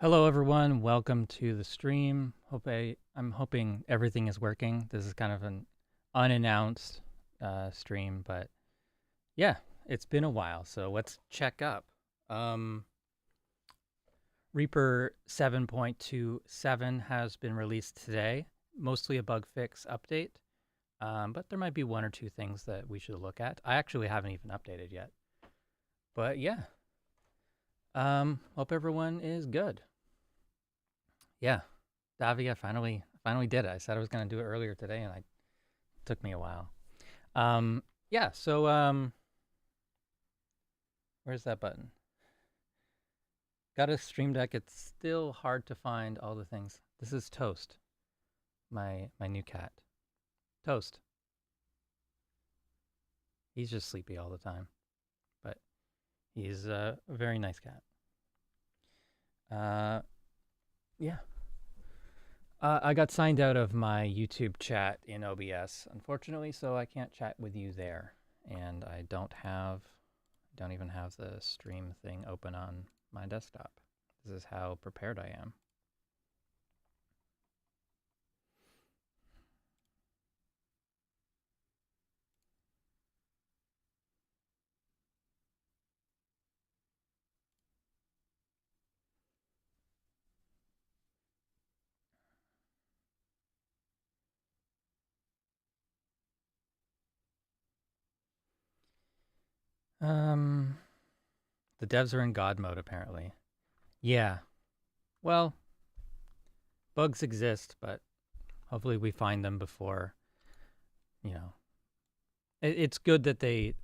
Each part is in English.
Hello everyone, welcome to the stream. I'm hoping everything is working. This is kind of an unannounced stream, but yeah, it's been a while, so let's check up. Um, Reaper 7.27 has been released today, mostly a bug fix update, but there might be one or two things that we should look at. I actually haven't even updated yet, but yeah, hope everyone is good. Yeah, Davi, I finally did it. I said I was going to do it earlier today, and it took me a while. Yeah. So where's that button? Got a Stream Deck. It's still hard to find all the things. This is Toast, my new cat. Toast. He's just sleepy all the time, but he's a very nice cat. Yeah. I got signed out of my YouTube chat in OBS, unfortunately, so I can't chat with you there. And I don't even have the stream thing open on my desktop. This is how prepared I am. The devs are in God mode apparently. Yeah. Well, bugs exist, but hopefully we find them before, you know. It's good that they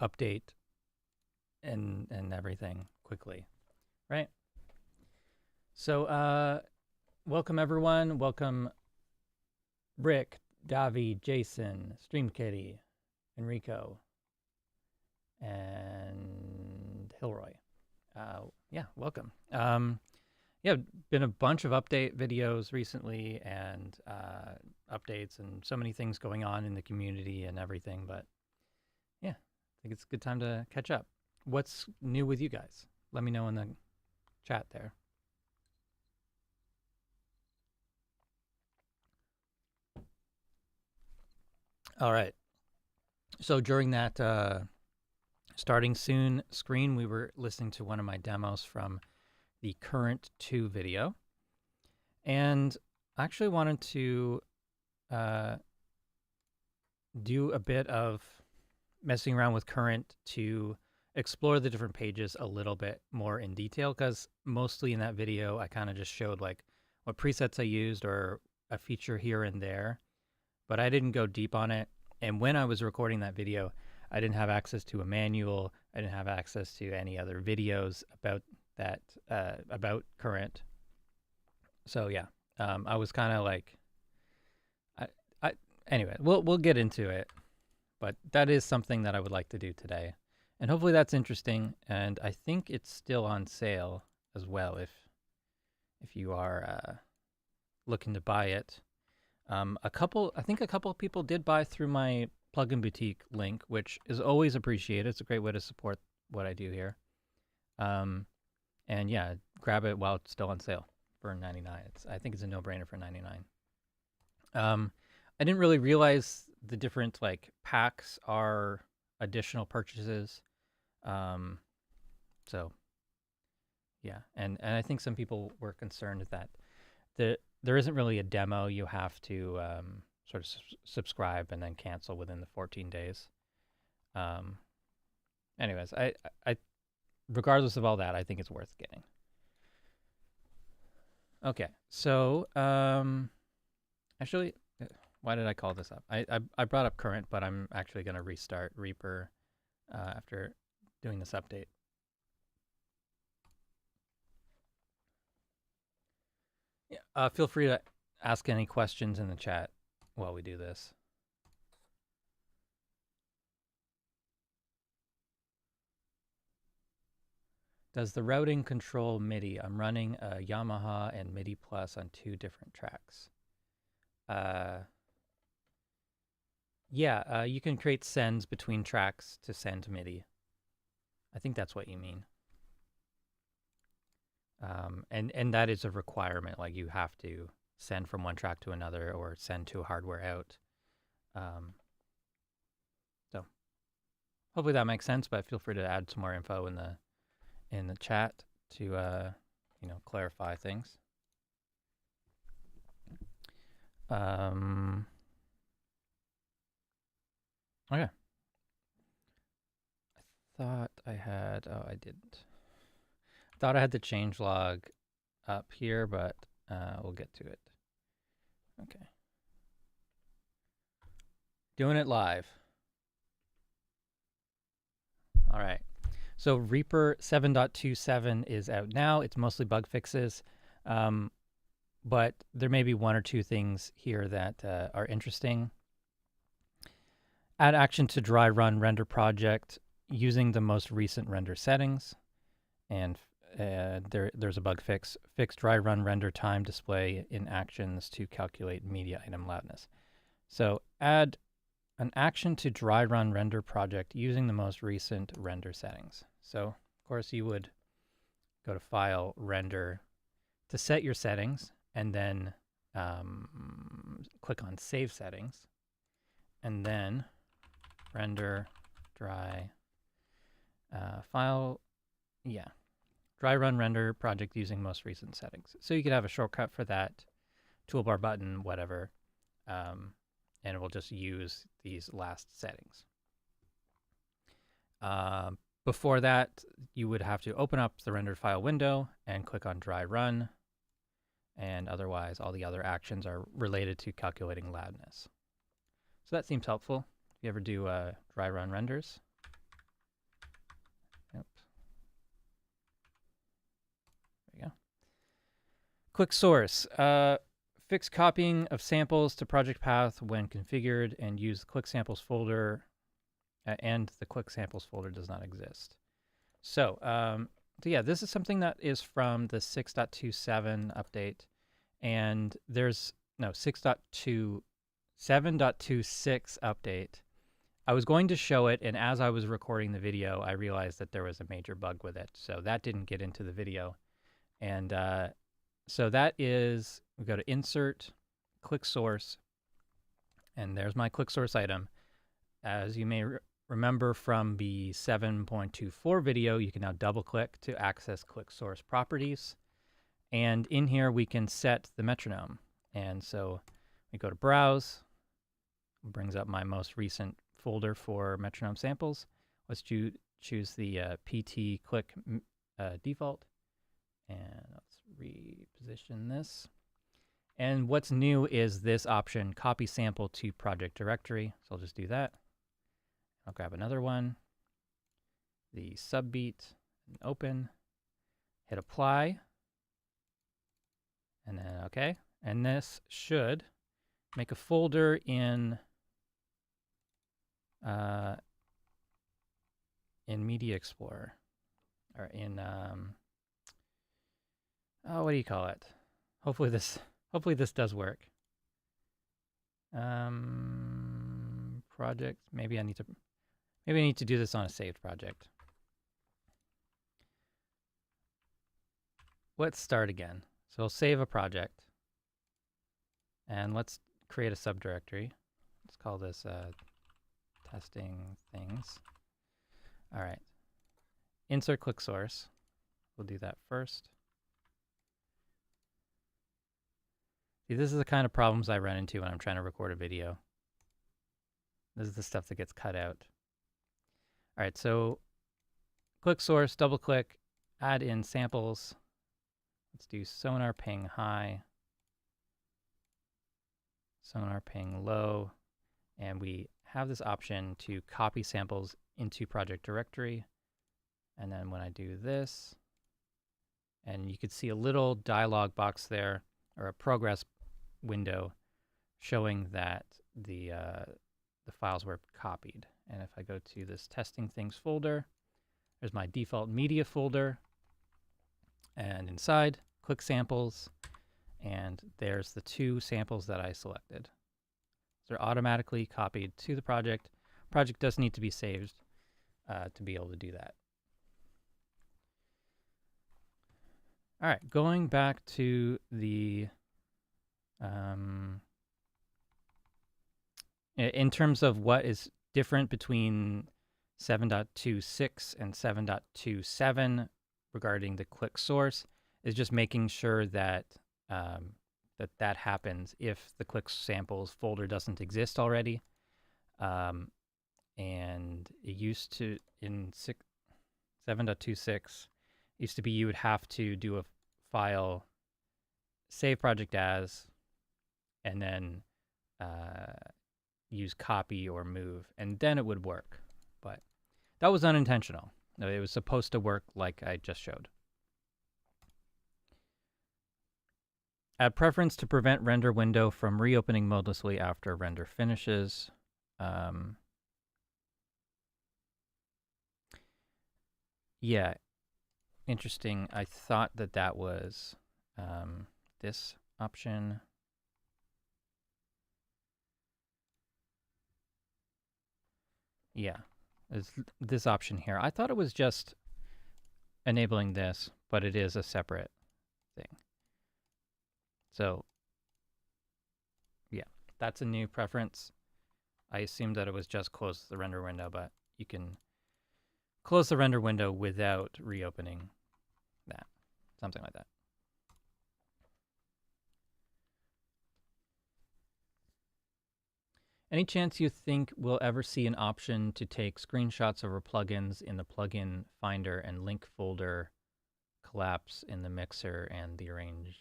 update and everything quickly, right? So, welcome everyone. Welcome Rick, Davi, Jason, Stream Kitty, Enrico, and Hilroy. Yeah, welcome. Yeah, been a bunch of update videos recently and updates and so many things going on in the community and everything. But yeah, I think it's a good time to catch up. What's new with you guys? Let me know in the chat there. All right. So during that starting soon screen, we were listening to one of my demos from the Current 2 video. And I actually wanted to do a bit of messing around with Current to explore the different pages a little bit more in detail, because mostly in that video I kind of just showed like what presets I used or a feature here and there, but I didn't go deep on it. And when I was recording that video, I didn't have access to a manual. I didn't have access to any other videos about that, about Current. So yeah, I was kind of like, I, I, anyway, we'll get into it, but that is something that I would like to do today, and hopefully that's interesting. And I think it's still on sale as well if you are looking to buy it. I think a couple of people did buy through my plugin boutique link, which is always appreciated. It's a great way to support what I do here. And yeah, grab it while it's still on sale for 99. I think it's a no-brainer for 99. I didn't really realize the different like packs are additional purchases. So yeah, and I think some people were concerned that there isn't really a demo. You have to sort of subscribe and then cancel within the 14 days. Anyways, I regardless of all that, I think it's worth getting. Okay, so actually, why did I call this up? I brought up Current, but I'm actually going to restart Reaper after doing this update. Yeah, feel free to ask any questions in the chat while we do this. Does the routing control MIDI? I'm running a Yamaha and MIDI Plus on 2 different tracks. Yeah, you can create sends between tracks to send MIDI. I think that's what you mean. And that is a requirement. Like you have to send from one track to another or send to hardware out. So hopefully that makes sense. But feel free to add some more info in the chat to clarify things. Okay. I thought I had. Oh, I didn't. I thought I had the changelog up here, but we'll get to it. Okay. Doing it live. All right. So Reaper 7.27 is out now. It's mostly bug fixes, but there may be one or two things here that are interesting. Add action to dry run render project using the most recent render settings. And there's a bug fix. Fix dry run render time display in actions to calculate media item loudness. So add an action to dry run render project using the most recent render settings. So of course you would go to File, Render to set your settings, and then click on Save Settings, and then Render Dry File, Dry Run Render project using most recent settings. So you could have a shortcut for that, toolbar button, whatever, and it will just use these last settings. Before that, you would have to open up the rendered file window and click on Dry Run, and otherwise all the other actions are related to calculating loudness. So that seems helpful if you ever do dry run renders. Yep. There you go. Quick source. Fix copying of samples to project path when configured, and use the quick samples folder, and the quick samples folder does not exist. So, yeah, this is something that is from the 6.27 update, and there's, no, 7.26 update. I was going to show it, and as I was recording the video, I realized that there was a major bug with it, so that didn't get into the video. And so that is, we go to Insert, Click Source, and there's my Click Source item. As you may remember from the 7.24 video, you can now double-click to access Click Source properties. And in here, we can set the metronome. And so we go to Browse, brings up my most recent folder for metronome samples. Let's choose the PT Click default. And let's reposition this. And what's new is this option, copy sample to project directory. So I'll just do that. I'll grab another one, the subbeat, and open, hit apply, and then okay. And this should make a folder in Media Explorer, or in what do you call it? Hopefully this does work. Project. Maybe I need to do this on a saved project. Let's start again. So we'll save a project, and let's create a subdirectory. Let's call this testing things. All right. Insert Click Source. We'll do that first. See, this is the kind of problems I run into when I'm trying to record a video. This is the stuff that gets cut out. All right, so Click Source, double click, add in samples. Let's do sonar ping high, sonar ping low, and we have this option to copy samples into project directory. And then when I do this, and you could see a little dialog box there, or a progress window showing that the files were copied. And if I go to this testing things folder, there's my default media folder, and inside click samples, and there's the two samples that I selected. They're automatically copied to the project. Project does need to be saved to be able to do that. All right, going back to the in terms of what is different between 7.26 and 7.27 regarding the click source is just making sure that that happens if the click samples folder doesn't exist already. And it used to, in 7.26, used to be you would have to do a file, save project as, and then use copy or move, and then it would work. But that was unintentional. It was supposed to work like I just showed. Add preference to prevent render window from reopening modulessly after render finishes. Yeah, interesting. I thought that was this option. Yeah, it's this option here. I thought it was just enabling this, but it is a separate thing. So, yeah, that's a new preference. I assumed that it was just close the render window, but you can close the render window without reopening that. Something like that. Any chance you think we'll ever see an option to take screenshots of our plugins in the plugin finder and link folder collapse in the mixer and the arranger?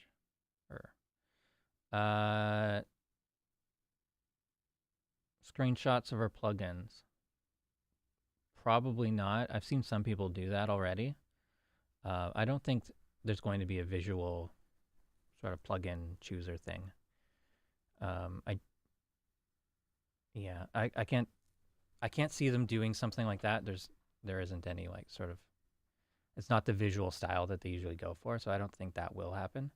Screenshots of our plugins. Probably not. I've seen some people do that already. I don't think there's going to be a visual sort of plugin chooser thing. I can't see them doing something like that. There isn't any like sort of, it's not the visual style that they usually go for, so I don't think that will happen.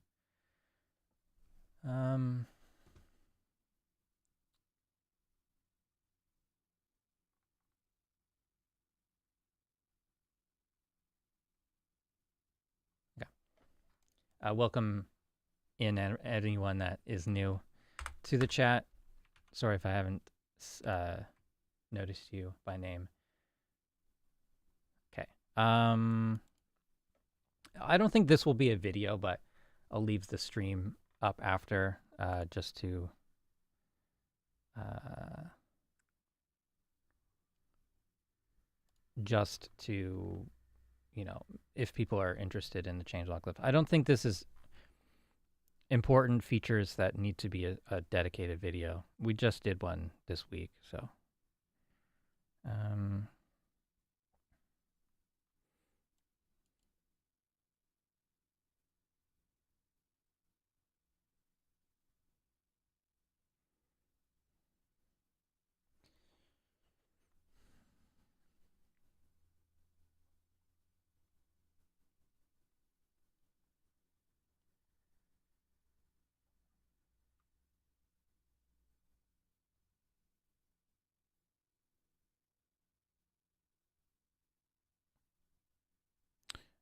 Okay. Welcome in anyone that is new to the chat. Sorry if I haven't noticed you by name. Okay. I don't think this will be a video, but I'll leave the stream up after just to you know, if people are interested in the changelog clip. I don't think this is important features that need to be a dedicated video. We just did one this week, so.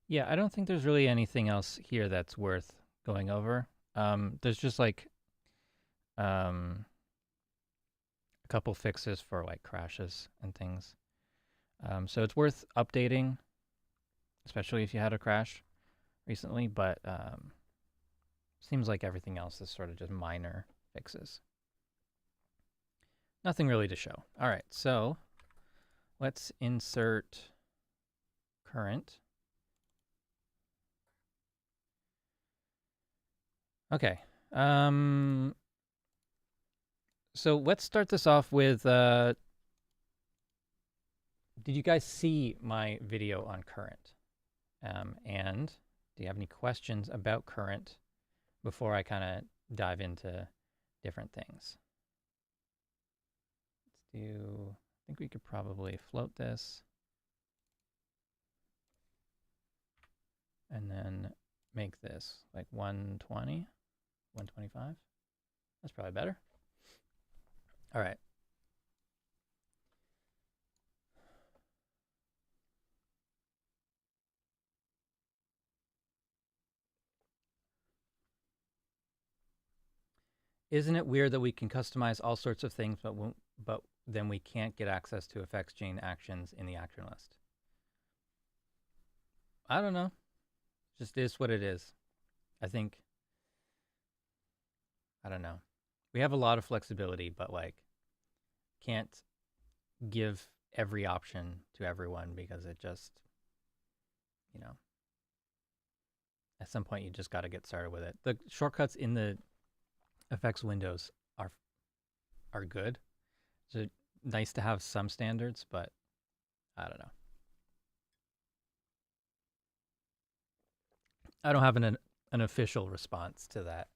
Yeah, I don't think there's really anything else here that's worth going over. There's just like a couple fixes for like crashes and things. So it's worth updating, especially if you had a crash recently, but seems like everything else is sort of just minor fixes. Nothing really to show. All right, so let's insert current. Okay. So let's start this off with, did you guys see my video on current? And do you have any questions about current before I kind of dive into different things? Let's do, I think we could probably float this. And then make this like 120, 125. That's probably better. All right. Isn't it weird that we can customize all sorts of things, but then we can't get access to effects chain actions in the action list? I don't know. Just is what it is. I think, I don't know. We have a lot of flexibility, but like can't give every option to everyone because it just, you know, at some point you just got to get started with it. The shortcuts in the effects windows are good. So nice to have some standards, but I don't know. I don't have an official response to that.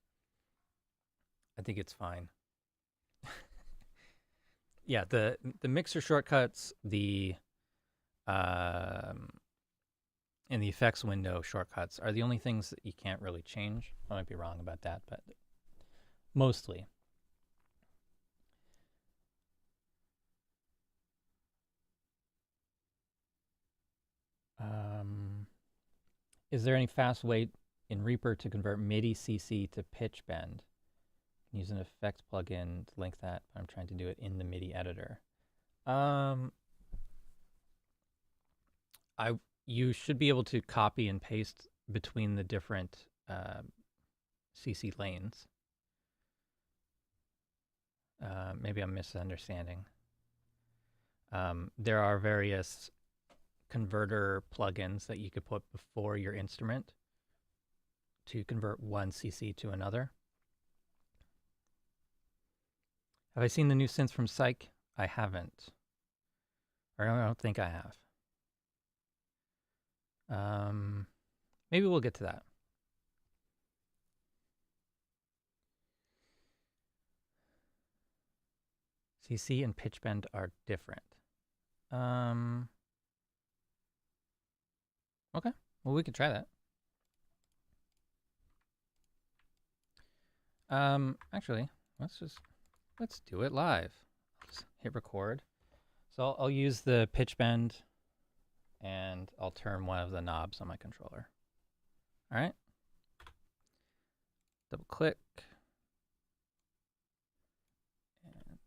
I think it's fine. Yeah, the mixer shortcuts, the in the effects window shortcuts are the only things that you can't really change. I might be wrong about that, but mostly. Is there any fast way in Reaper to convert MIDI CC to pitch bend? Use an effects plugin to link that, but I'm trying to do it in the MIDI editor. You should be able to copy and paste between the different CC lanes. Maybe I'm misunderstanding. There are various converter plugins that you could put before your instrument to convert one CC to another. Have I seen the new synth from Psych? I haven't. Or I don't think I have. Maybe we'll get to that. CC and pitch bend are different. Okay, well, we could try that. Actually, let's do it live. Just hit record. So I'll use the pitch bend and I'll turn one of the knobs on my controller. All right. Double click. And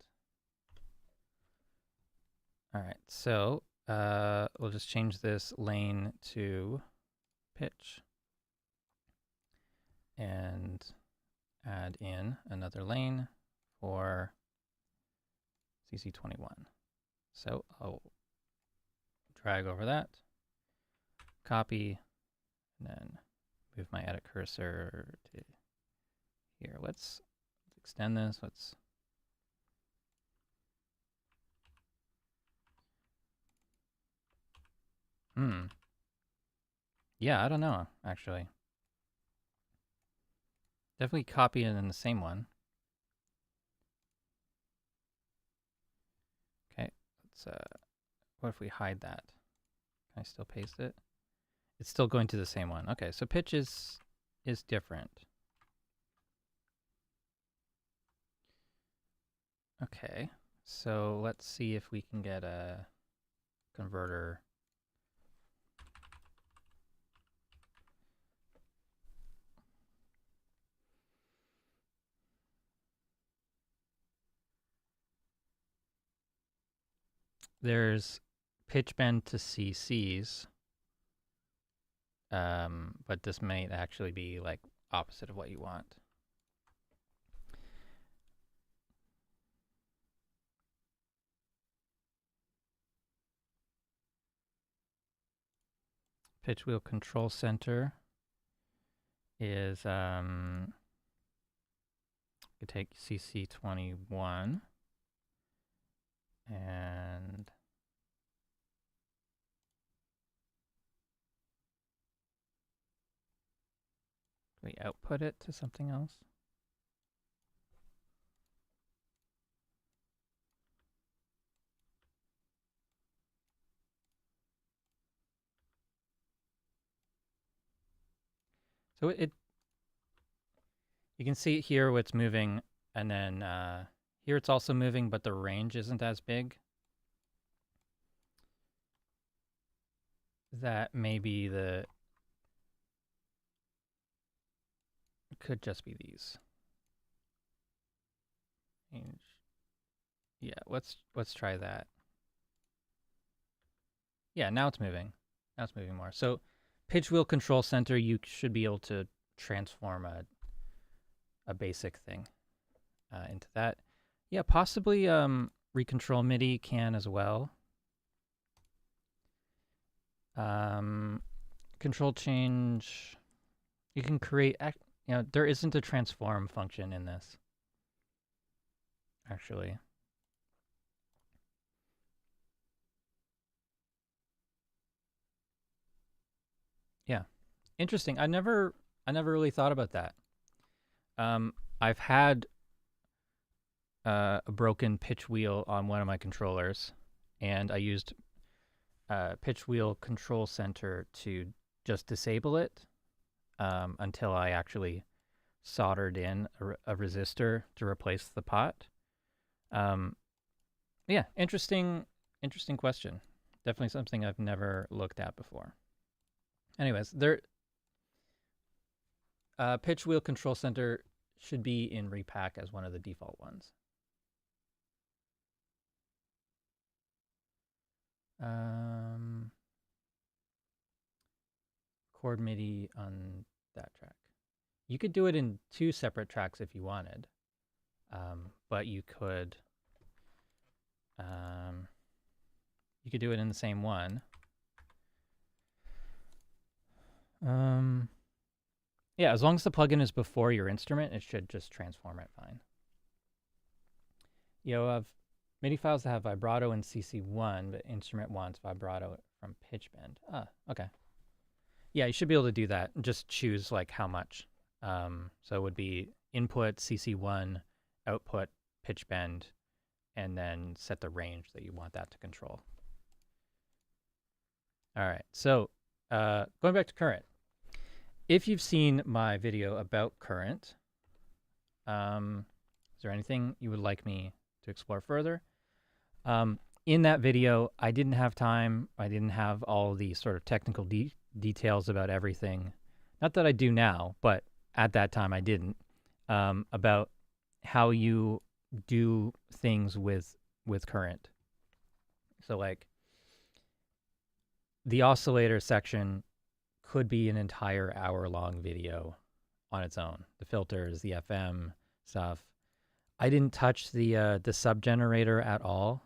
all right, so we'll just change this lane to pitch and add in another lane for CC21. So I'll drag over that, copy, and then move my edit cursor to here. Let's extend this. Yeah, I don't know, actually. Definitely copy it in the same one. Okay, what if we hide that? Can I still paste it? It's still going to the same one. Okay, so pitch is different. Okay, so let's see if we can get a converter. There's pitch bend to CCs, but this might actually be like opposite of what you want. Pitch wheel control center is you take CC21 and we output it to something else. So you can see here what's moving, and then here it's also moving, but the range isn't as big. That may be it could just be these. change. Yeah, let's try that. Yeah, now it's moving. Now it's moving more. So pitch wheel control center, you should be able to transform a basic thing into that. Yeah, possibly recontrol MIDI can as well. Control change, you can create, there isn't a transform function in this, actually. Yeah, interesting. I never really thought about that. I've had a broken pitch wheel on one of my controllers, and I used pitch wheel control center to just disable it until I actually soldered in a resistor to replace the pot. Yeah, interesting question. Definitely something I've never looked at before. Anyways, pitch wheel control center should be in repack as one of the default ones. Chord MIDI on that track. You could do it in 2 separate tracks if you wanted, but you could do it in the same one. Yeah, as long as the plugin is before your instrument, it should just transform it fine. You have MIDI files that have vibrato in CC1, but instrument wants vibrato from pitch bend. Ah, okay. Yeah, you should be able to do that. Just choose like how much. So it would be input CC1, output pitch bend, and then set the range that you want that to control. All right, so going back to current. If you've seen my video about current, is there anything you would like me to explore further? In that video, I didn't have time. I didn't have all the sort of technical details about everything. Not that I do now, but at that time I didn't. About how you do things with current. So like the oscillator section could be an entire hour-long video on its own. The filters, the FM stuff. I didn't touch the sub generator at all.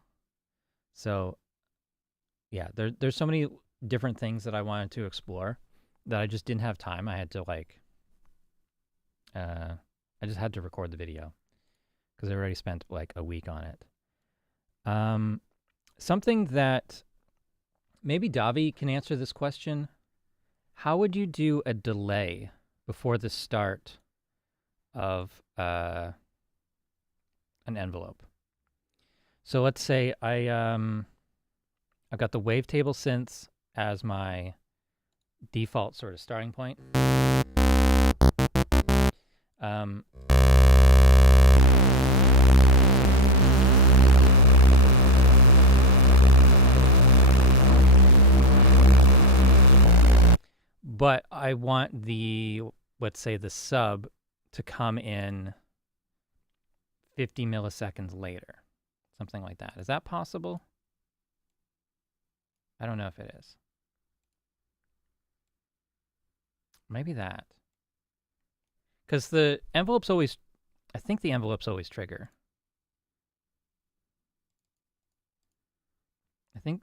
So yeah, there's so many different things that I wanted to explore that I just didn't have time. I had to I just had to record the video because I already spent like a week on it. Something that maybe Davi can answer this question. How would you do a delay before the start of an envelope? So let's say I've got the wavetable synths as my default sort of starting point. But I want the, let's say the sub to come in 50 milliseconds later. Something like that. Is that possible? I don't know if it is. Maybe that. Because the envelopes always, I think the envelopes always trigger. I think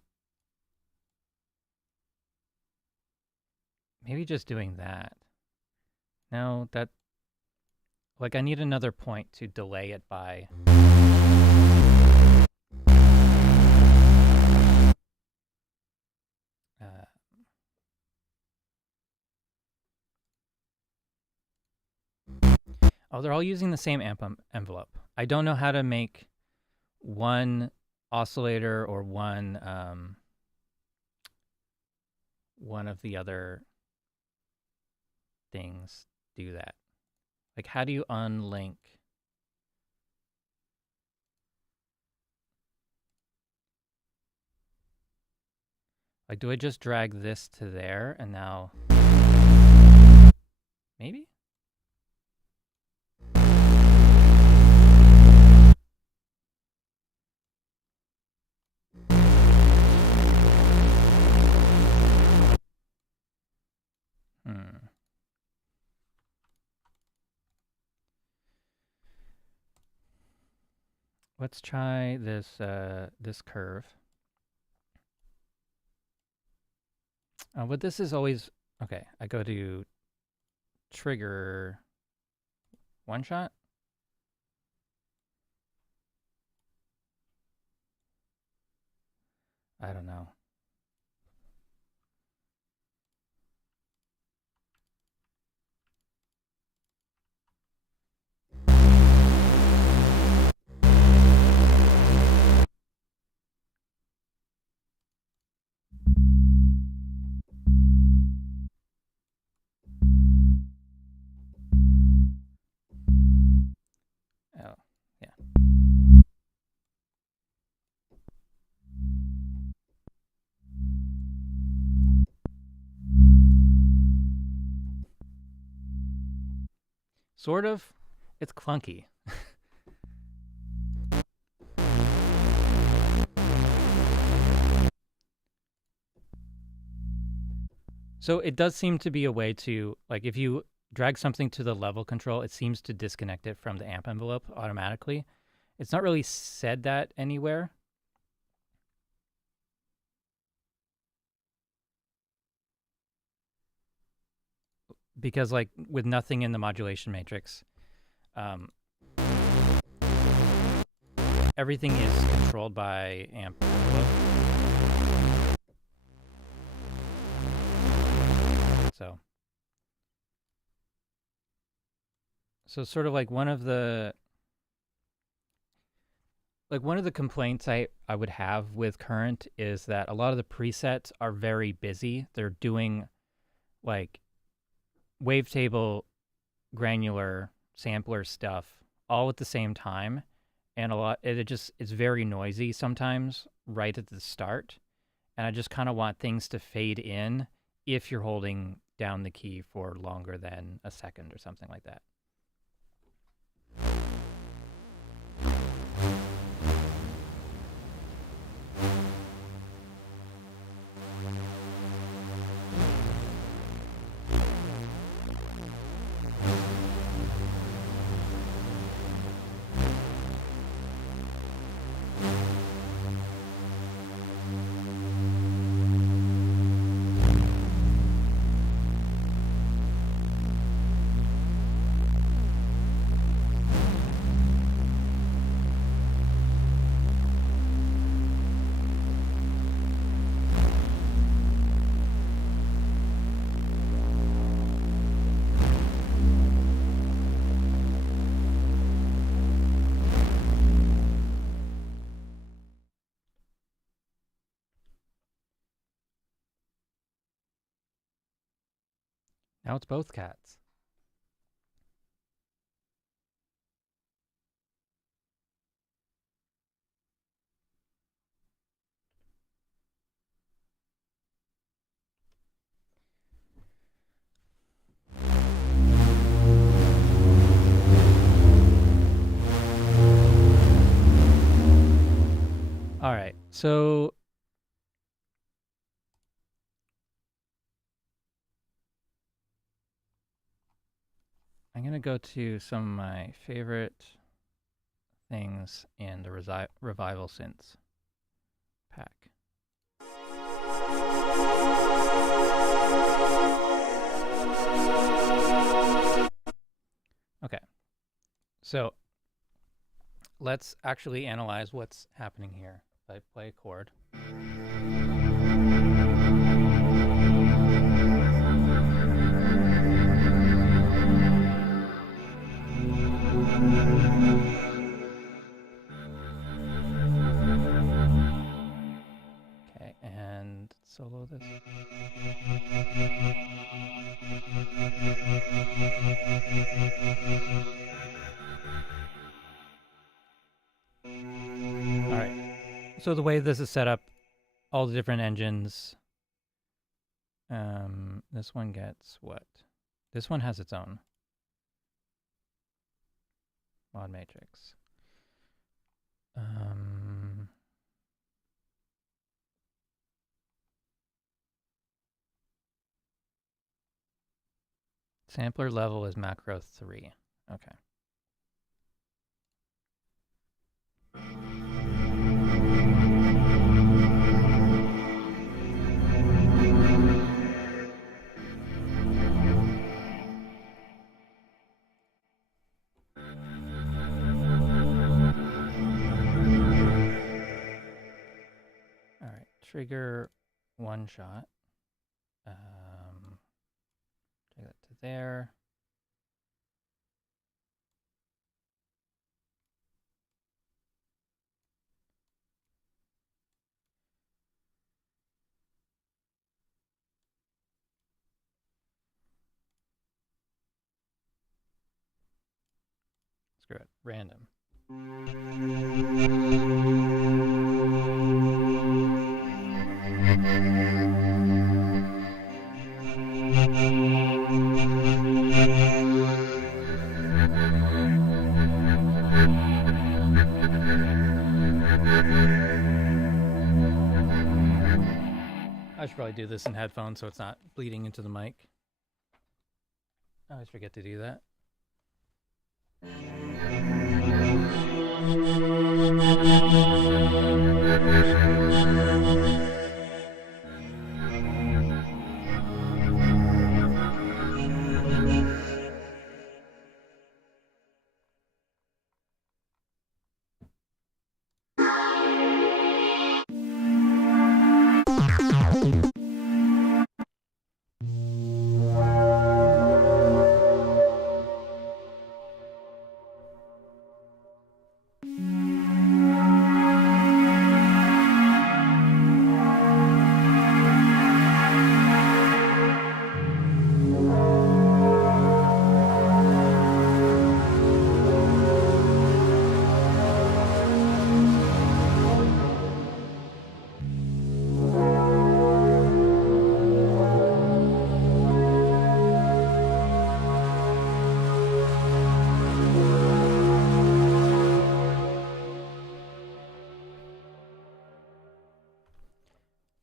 maybe just doing that. No, that, like I need another point to delay it by. Oh, they're all using the same amp envelope. I don't know how to make one oscillator or one of the other things do that. Like, how do you unlink? Like, do I just drag this to there and now? Maybe? let's try this this curve. But this is always okay. I go to trigger one shot. I don't know. Oh, yeah. Sort of. It's clunky. So it does seem to be a way to, like, if you drag something to the level control, it seems to disconnect it from the amp envelope automatically. It's not really said that anywhere. Because, like, with nothing in the modulation matrix, um, everything is controlled by amp envelope. So sort of like one of the complaints I would have with Current is that a lot of the presets are very busy. They're doing like wavetable, granular, sampler stuff all at the same time, and it's very noisy sometimes right at the start, and I just kind of want things to fade in if you're holding down the key for longer than a second or something like that. Now it's both cats. All right, so I'm going to go to some of my favorite things in the Revival Synths pack. Okay, so let's actually analyze what's happening here. If I play a chord. Okay, and solo this. All right. So the way this is set up, all the different engines. This one gets what? This one has its own mod matrix. Sampler level is macro 3. Okay. trigger one shot. Take that to there. Screw it, random. I should probably do this in headphones so it's not bleeding into the mic. I always forget to do that.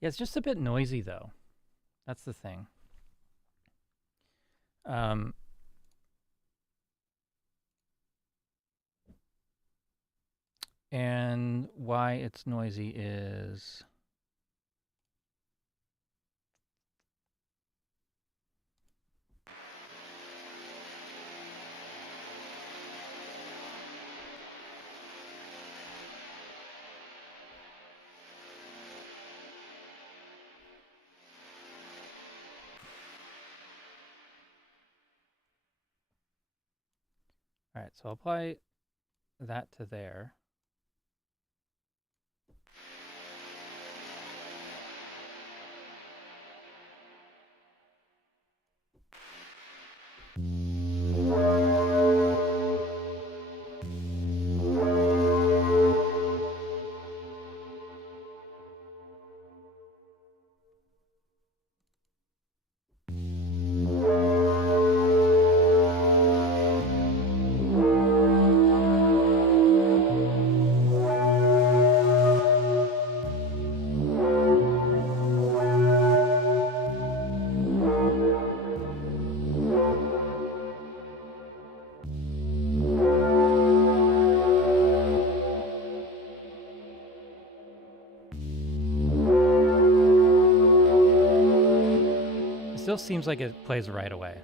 Yeah, it's just a bit noisy though. That's the thing. And why it's noisy is all right, so I'll apply that to there. Still seems like it plays right away.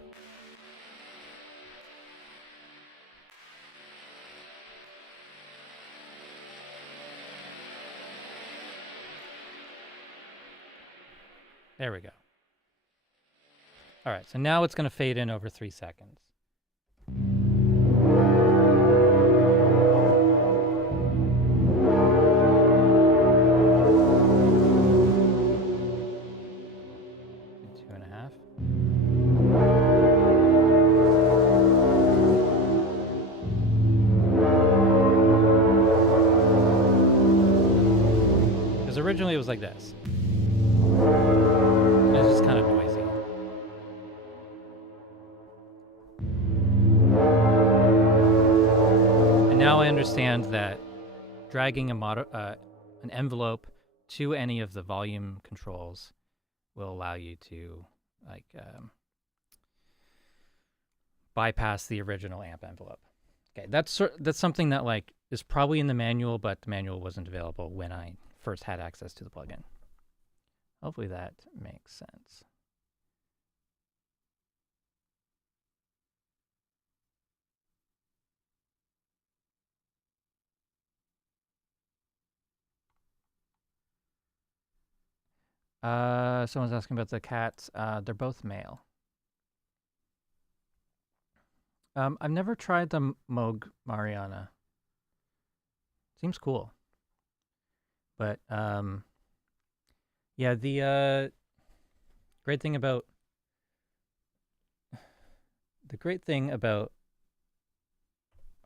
There we go. All right, so now it's going to fade in over 3 seconds. Originally it was like this. It's just kind of noisy. And now I understand that dragging an envelope to any of the volume controls will allow you to like bypass the original amp envelope. Okay, that's something that like is probably in the manual, but the manual wasn't available when I first had access to the plugin. Hopefully that makes sense. Someone's asking about the cats. They're both male. I've never tried the Moog Mariana. Seems cool. But yeah, the great thing about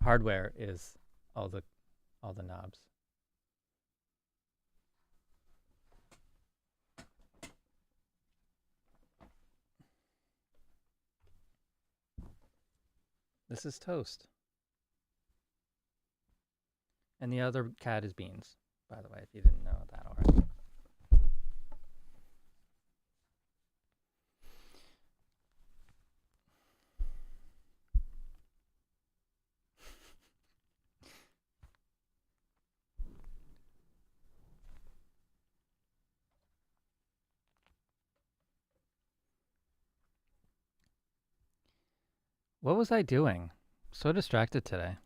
hardware is all the knobs. This is Toast. And the other cat is Beans, by the way, if you didn't know that already. What was I doing? So distracted today.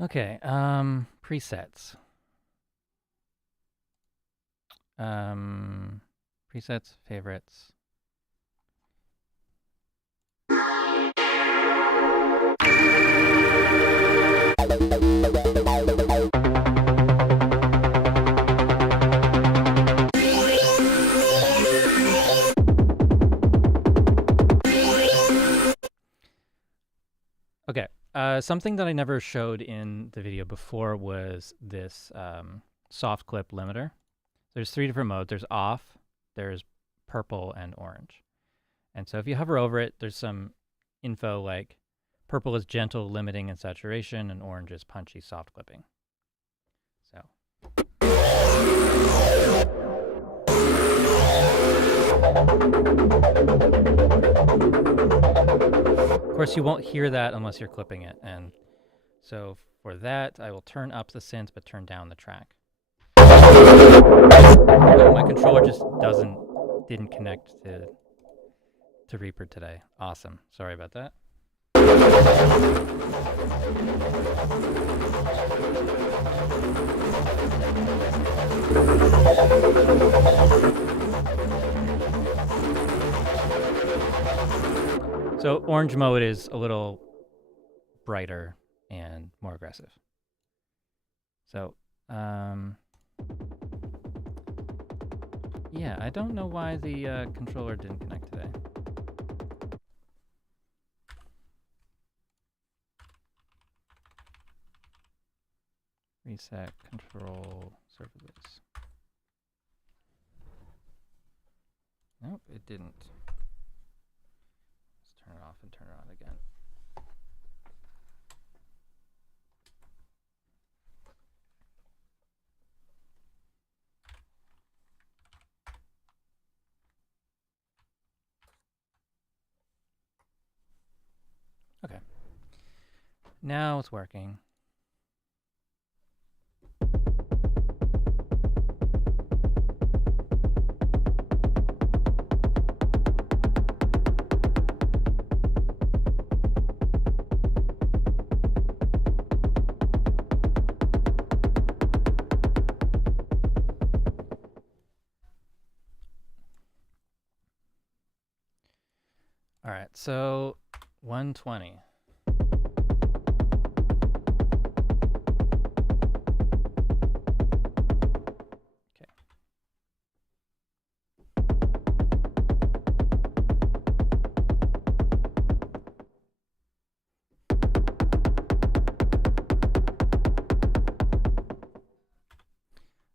Okay, presets. Presets, favorites. Okay, something that I never showed in the video before was this soft clip limiter. There's 3 different modes. There's off, there's purple, and orange. And so if you hover over it, there's some info like purple is gentle, limiting, and saturation, and orange is punchy, soft clipping. So. Of course, you won't hear that unless you're clipping it. And so for that, I will turn up the synth, but turn down the track. Oh, my controller just didn't connect to Reaper today. Awesome. Sorry about that. So orange mode is a little brighter and more aggressive. So, yeah, I don't know why the controller didn't connect today. Reset control surfaces. Nope, it didn't. Let's turn it off and turn it on again. Okay. Now it's working. All right, so 120.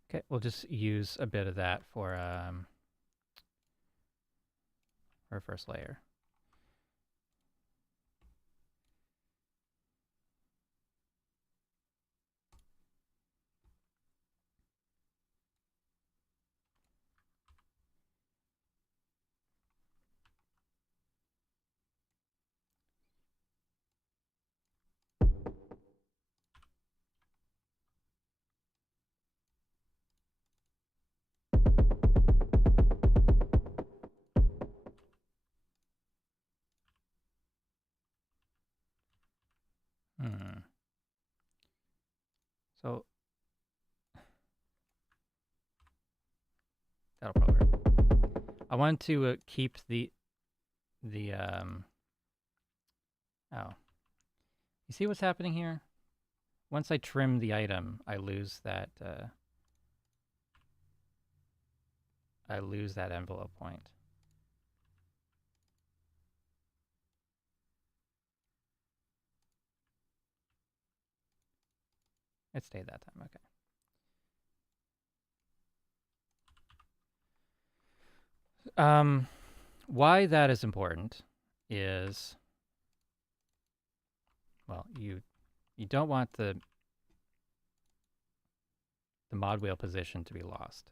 Okay, we'll just use a bit of that for our first layer. I want to keep the oh, you see what's happening here? Once I trim the item, I lose that envelope point. It stayed that time, okay. Why that is important is, well, you don't want the mod wheel position to be lost,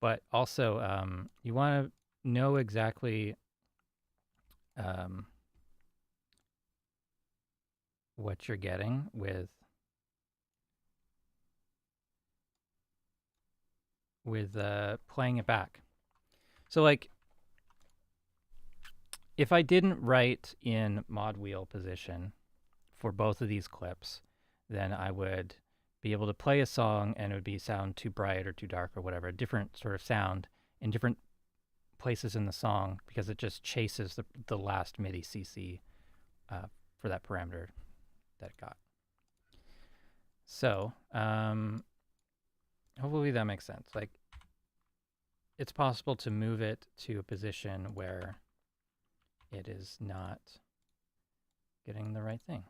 but also you want to know exactly what you're getting with playing it back. So like, if I didn't write in mod wheel position for both of these clips, then I would be able to play a song and it would be sound too bright or too dark or whatever, a different sort of sound in different places in the song because it just chases the last MIDI CC for that parameter that it got. So hopefully that makes sense. Like, it's possible to move it to a position where it is not getting the right thing.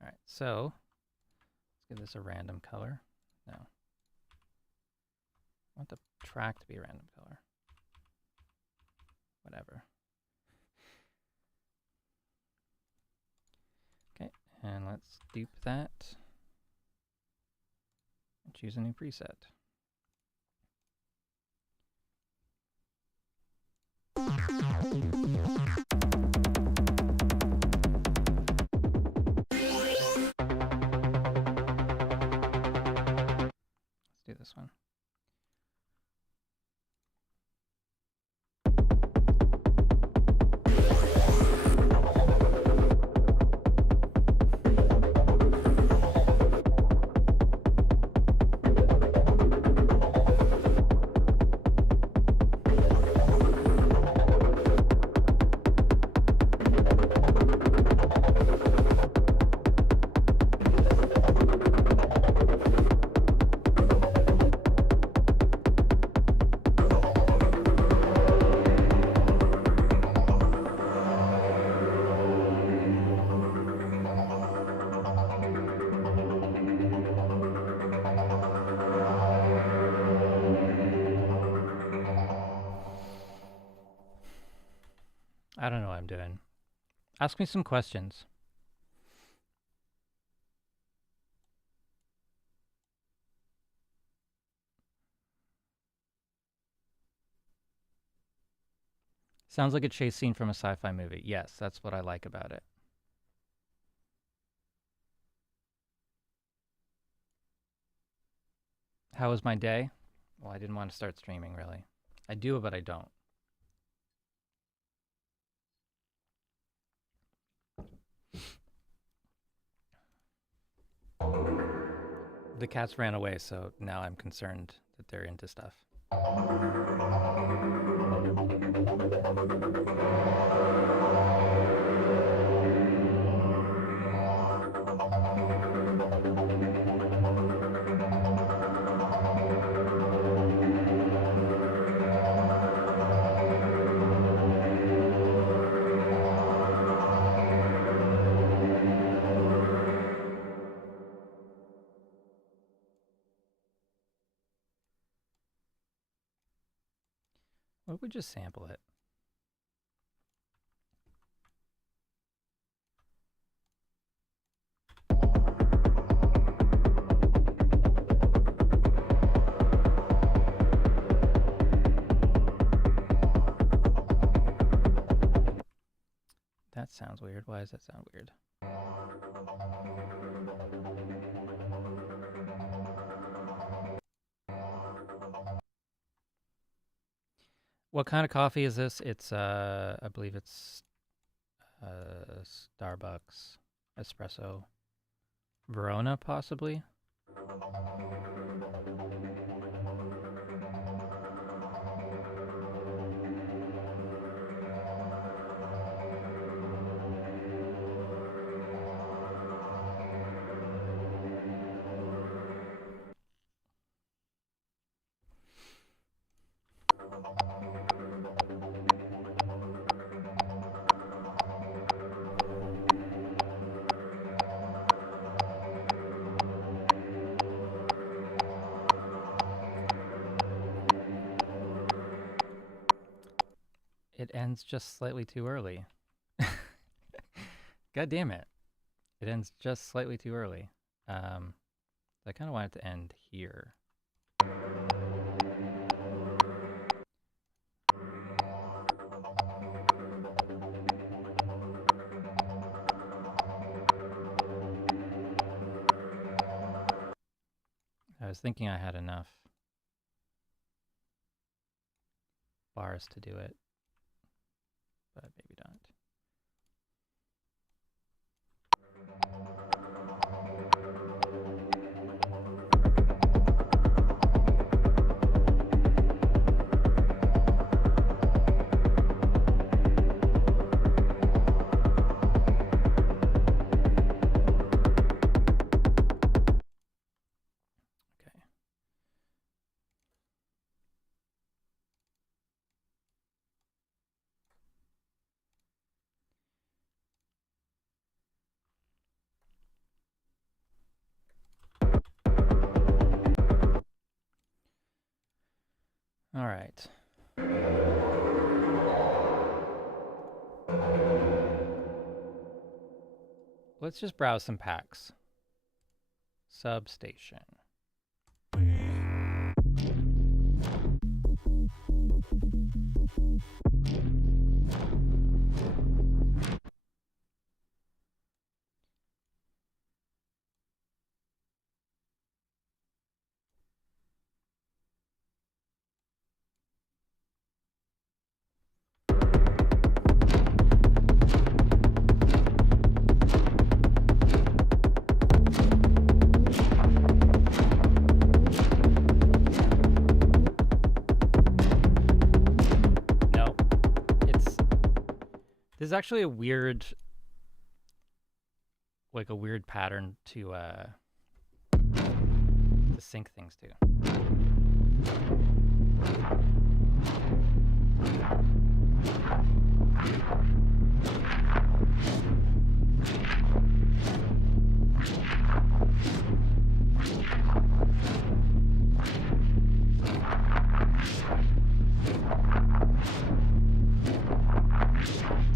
All right, so let's give this a random color. No. I want the track to be a random color. Whatever. Okay, and let's dupe that. And choose a new preset. Let's do this one. I don't know what I'm doing. Ask me some questions. Sounds like a chase scene from a sci-fi movie. Yes, that's what I like about it. How was my day? Well, I didn't want to start streaming, really. I do, but I don't. The cats ran away, so now I'm concerned that they're into stuff. What if we just sample it? That sounds weird. Why does that sound weird? What kind of coffee is this? It's I believe it's Starbucks espresso. Verona, possibly. It ends just slightly too early. God damn it. It ends just slightly too early. I kind of want it to end here. I was thinking I had enough bars to do it, but maybe not. All right. Let's just browse some packs. Substation. This is actually a weird, like a weird pattern to sync things to.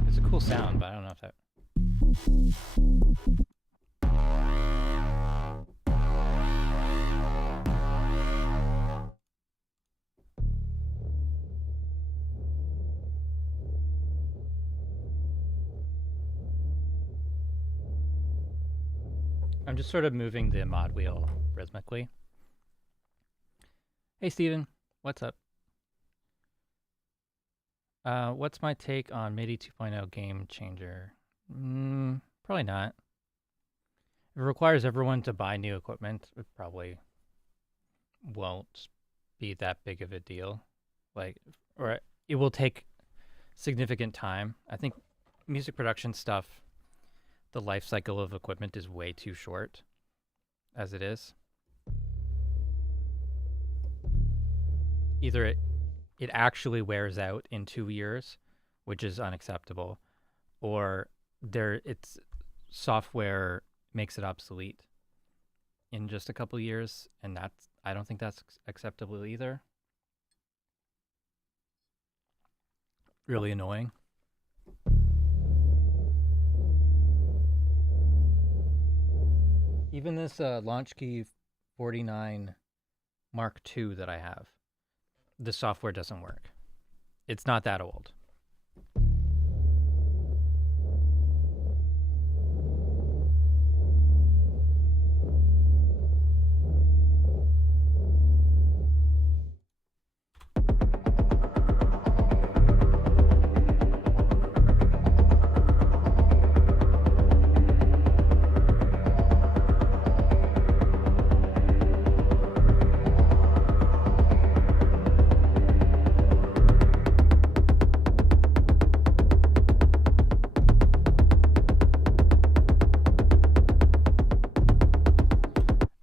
It's a cool sound, but I don't know if that... I'm just sort of moving the mod wheel rhythmically. Hey, Steven. What's up? What's my take on MIDI 2.0 game changer? Probably not. If it requires everyone to buy new equipment, it probably won't be that big of a deal. Or it will take significant time. I think music production stuff, the life cycle of equipment is way too short as it is. Either it actually wears out in 2 years, which is unacceptable, or its software makes it obsolete in just a couple years, and I don't think that's acceptable either. Really annoying. Even this Launchkey 49 Mark II that I have, the software doesn't work. It's not that old.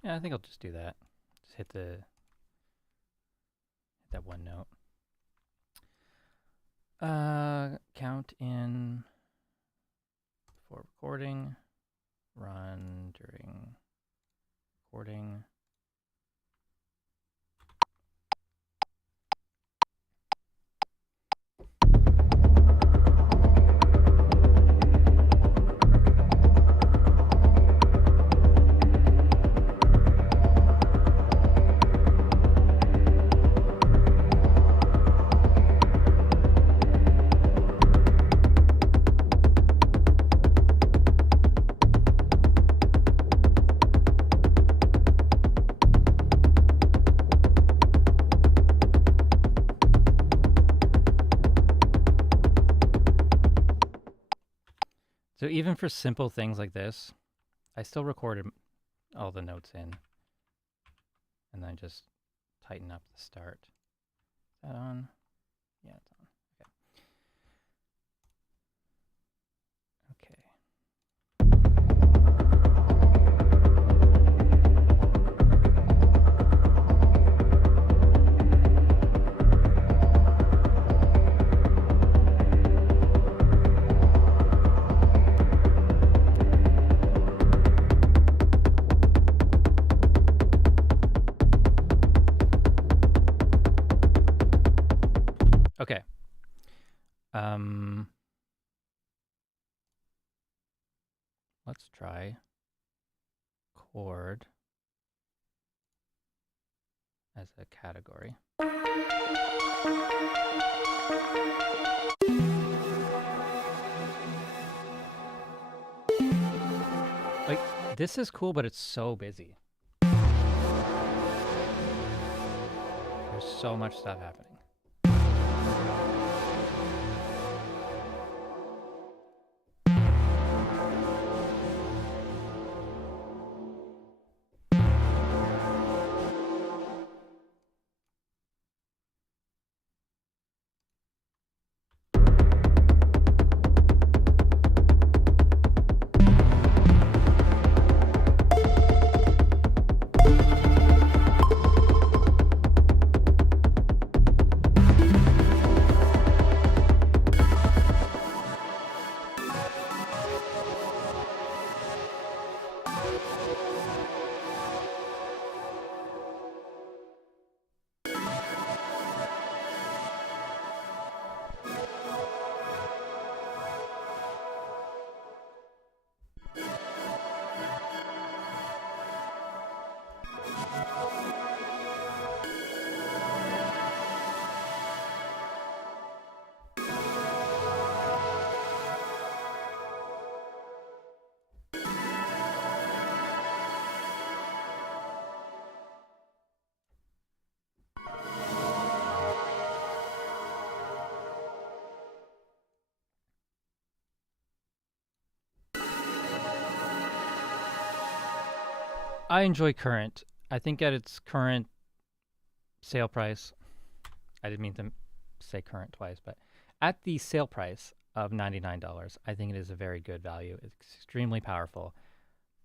I think I'll just do that. Just hit that one note. Count in before recording, run during recording. So even for simple things like this, I still recorded all the notes in, and then just tighten up the start. Is that on? Yeah, it's on. Okay. Okay. Let's try chord as a category. Like, this is cool, but it's so busy. There's so much stuff happening. I enjoy current. I think at its current sale price, I didn't mean to say current twice, but at the sale price of $99, I think it is a very good value. It's extremely powerful.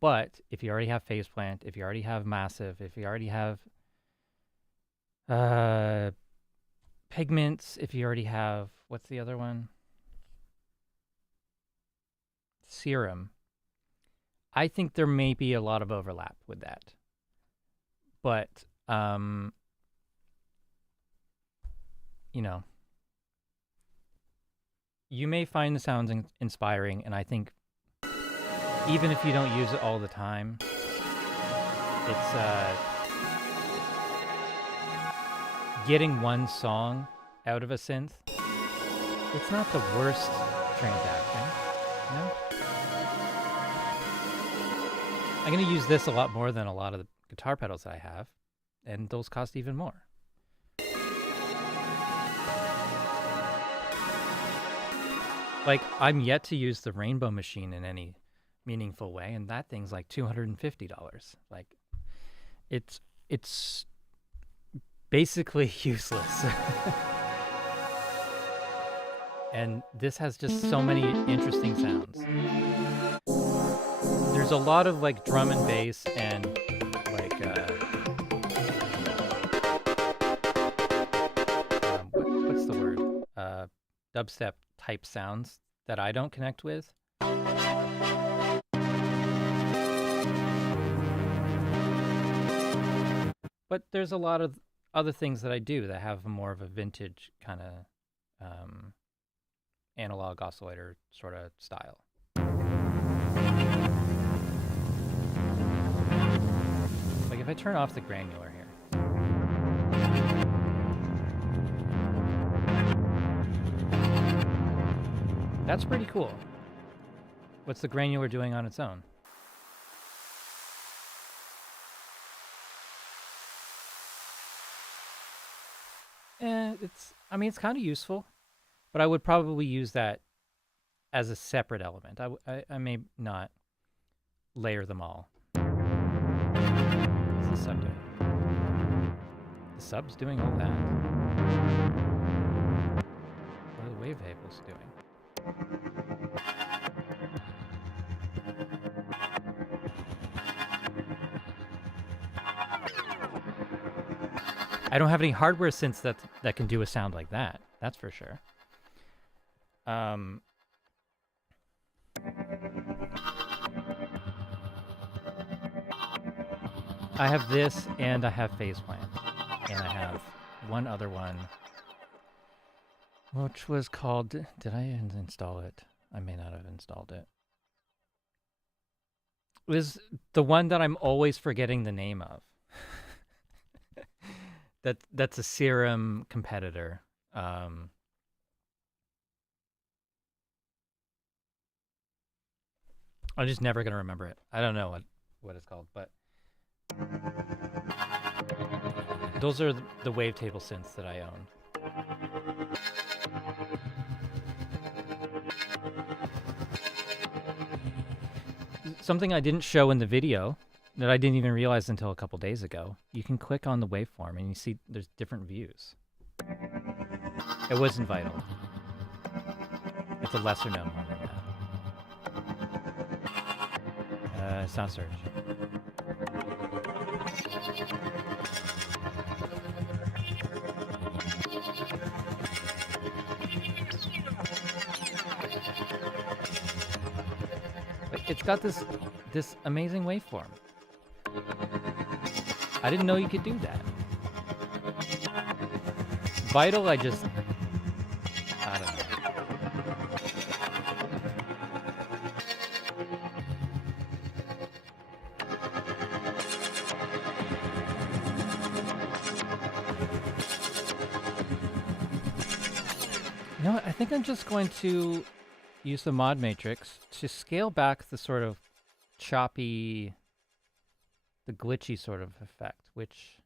But if you already have phase plant, if you already have massive, if you already have pigments, if you already have, what's the other one? Serum. I think there may be a lot of overlap with that. But, you know, you may find the sounds inspiring, and I think even if you don't use it all the time, it's getting one song out of a synth. It's not the worst transaction, you know? I'm going to use this a lot more than a lot of the guitar pedals that I have, and those cost even more. Like, I'm yet to use the Rainbow Machine in any meaningful way, and that thing's like $250. Like, it's basically useless. And this has just so many interesting sounds. There's a lot of like drum and bass and like what's the word? Dubstep type sounds that I don't connect with. But there's a lot of other things that I do that have more of a vintage kind of analog oscillator sort of style. Like if I turn off the granular here. That's pretty cool. What's the granular doing on its own? It's kind of useful, but I would probably use that as a separate element. I may not layer them all. What's the sub doing? The sub's doing all that. What are the wavetables doing? I don't have any hardware synths that can do a sound like that. That's for sure. I have this, and I have phase plant, and I have one other one, which was called. Did I install it? I may not have installed it. It was the one that I'm always forgetting the name of. That's a Serum competitor. I'm just never gonna remember it. I don't know what it's called, but those are the wavetable synths that I own. Something I didn't show in the video that I didn't even realize until a couple days ago. You can click on the waveform and you see there's different views. It wasn't Vital. It's a lesser known one than that. It's not Surge. It's got this amazing waveform. I didn't know you could do that. Vital, I don't know. You know what? I think I'm just going to use the mod matrix to scale back the sort of choppy, the glitchy sort of effect, which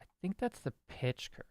I think that's the pitch curve.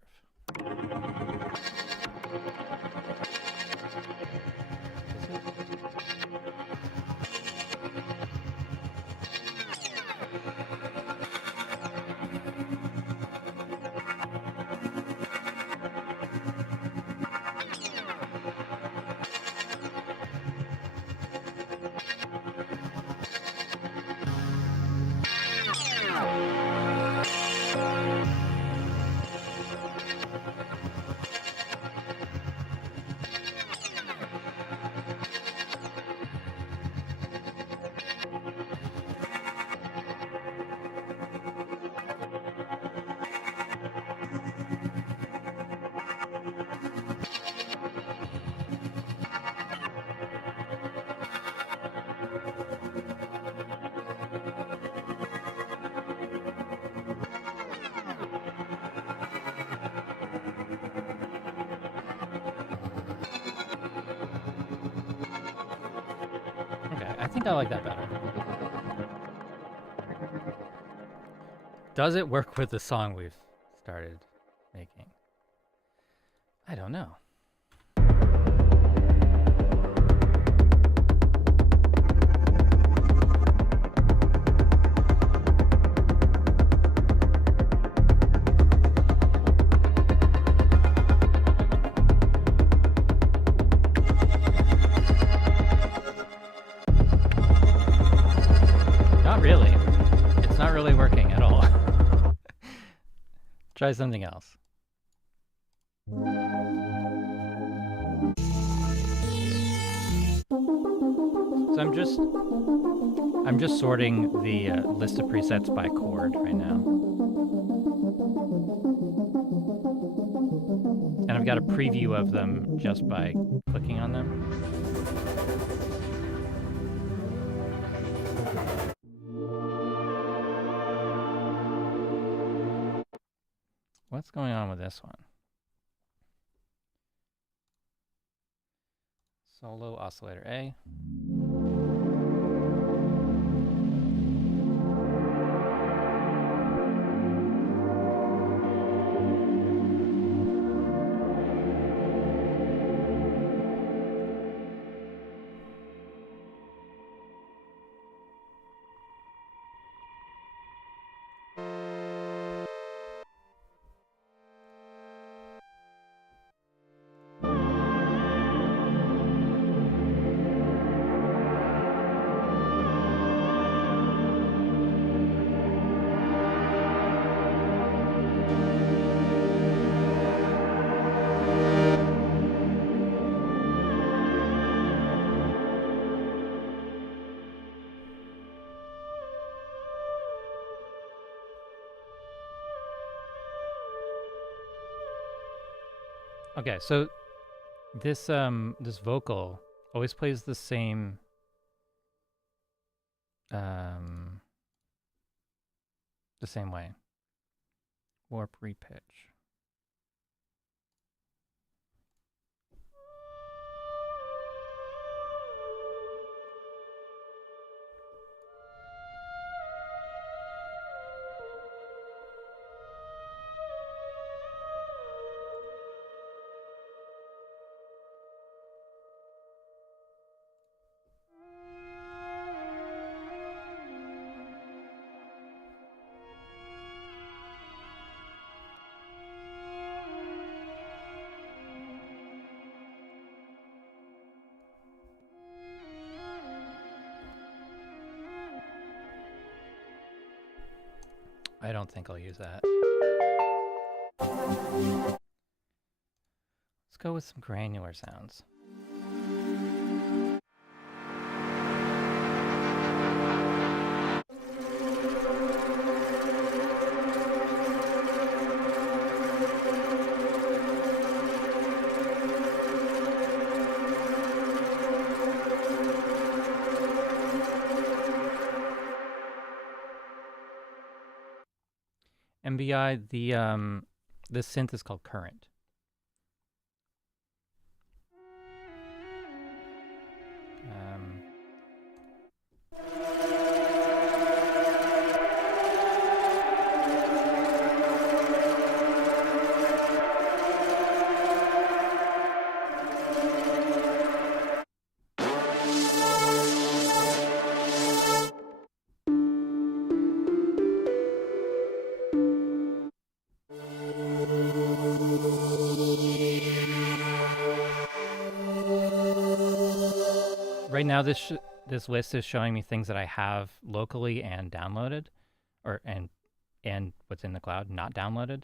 Is it? I think I like that better. Does it work with the song we've started making? I don't know. Try something else. So I'm just sorting the list of presets by chord right now. And I've got a preview of them just by clicking on them. What's going on with this one? Solo oscillator A. Okay, so this vocal always plays the same way. Warp repitch. I don't think I'll use that. Let's go with some granular sounds. MBI, the synth is called Current. Right now, this list is showing me things that I have locally and downloaded, or and what's in the cloud, not downloaded.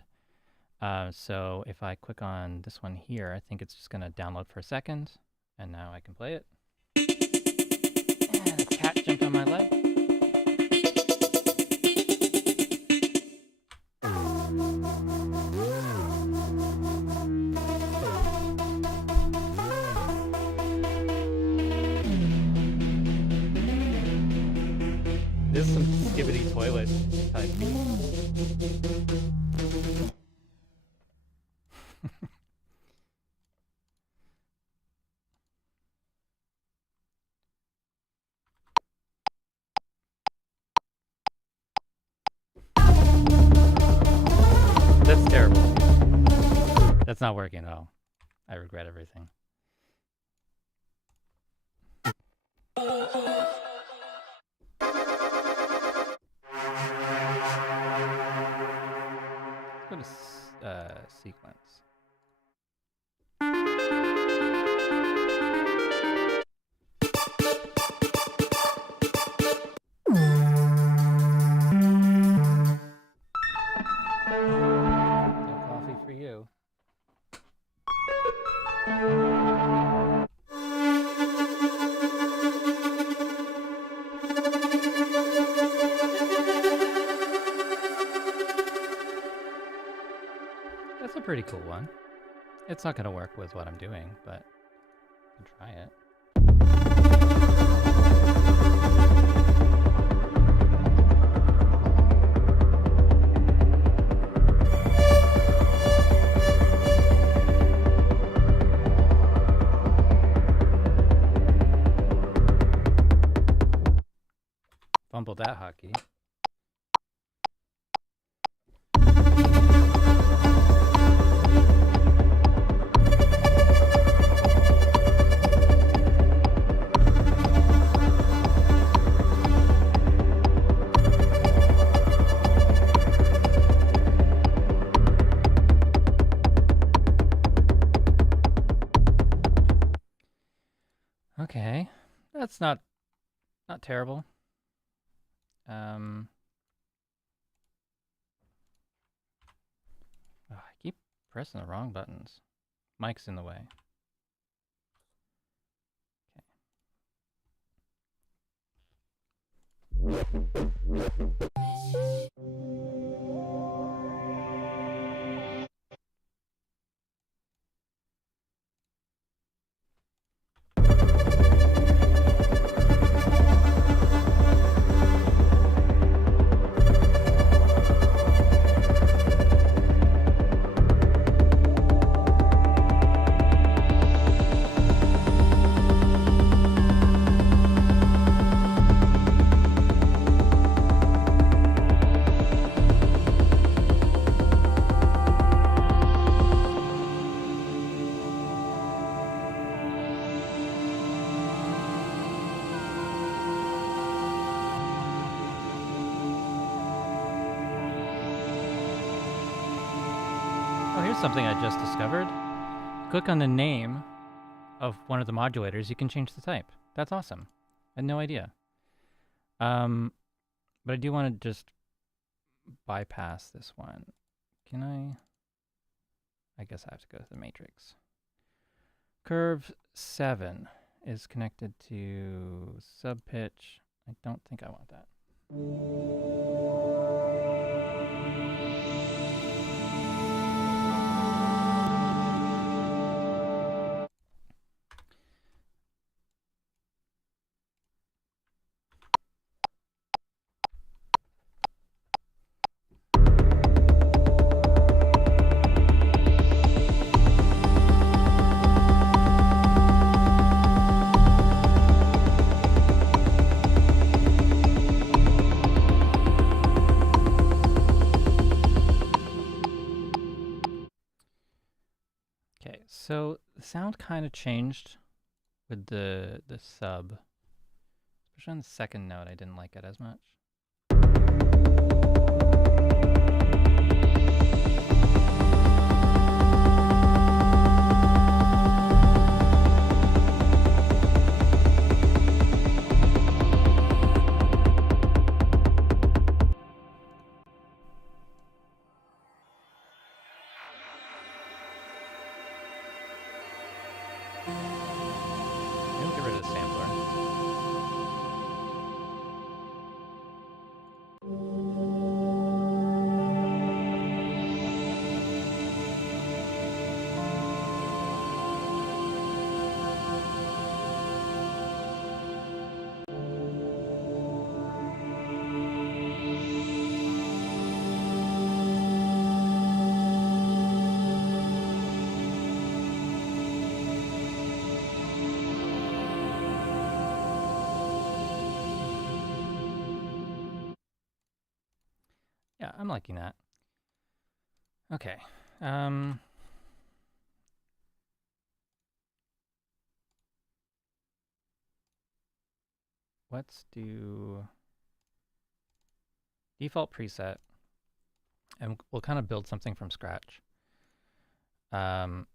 So if I click on this one here, I think it's just going to download for a second, and now I can play it. And a cat jumped on my leg. This is some skibbity toilet type beat. That's terrible. That's not working at all. I regret everything. Let's go to sequence. No coffee for you. That's a pretty cool one. It's not going to work with what I'm doing, but I can try it. Fumbled that hotkey. Okay, that's not terrible. Oh, I keep pressing the wrong buttons. Mic's in the way. Here's something I just discovered. Click on the name of one of the modulators, you can change the type. That's awesome. I had no idea. But I do want to just bypass this one. Can I guess I have to go to the matrix. Curve 7 is connected to sub pitch. I don't think I want that. So the sound kind of changed with the sub. Especially on the second note, I didn't like it as much. Yeah, I'm liking that. Okay. Let's do default preset, and we'll kind of build something from scratch. Let's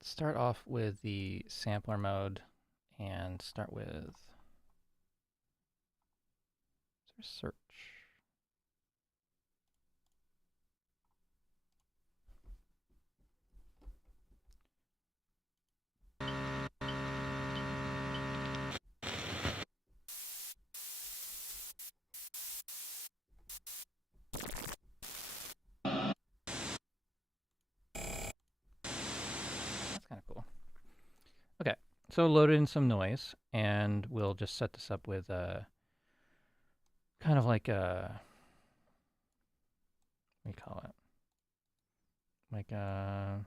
start off with the sampler mode and start with search. That's kind of cool. Okay, so load in some noise, and we'll just set this up with kind of like a, what do you call it? Like a,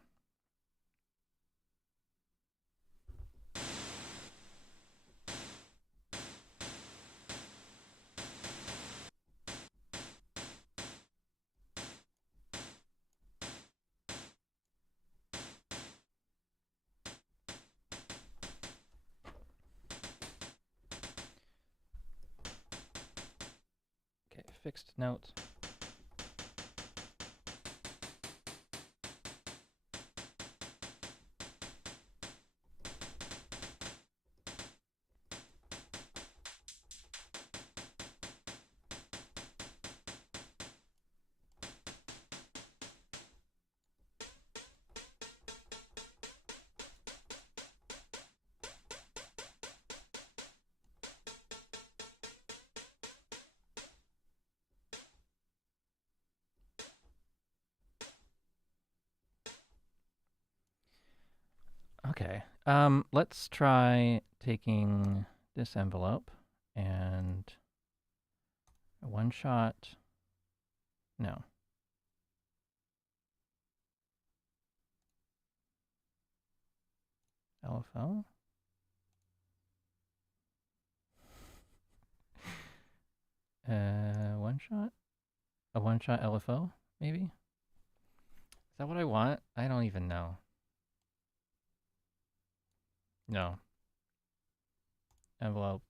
fixed note. Okay, let's try taking this envelope and a one shot, no. LFO? One shot? A one shot LFO, maybe? Is that what I want? I don't even know. No. Envelope.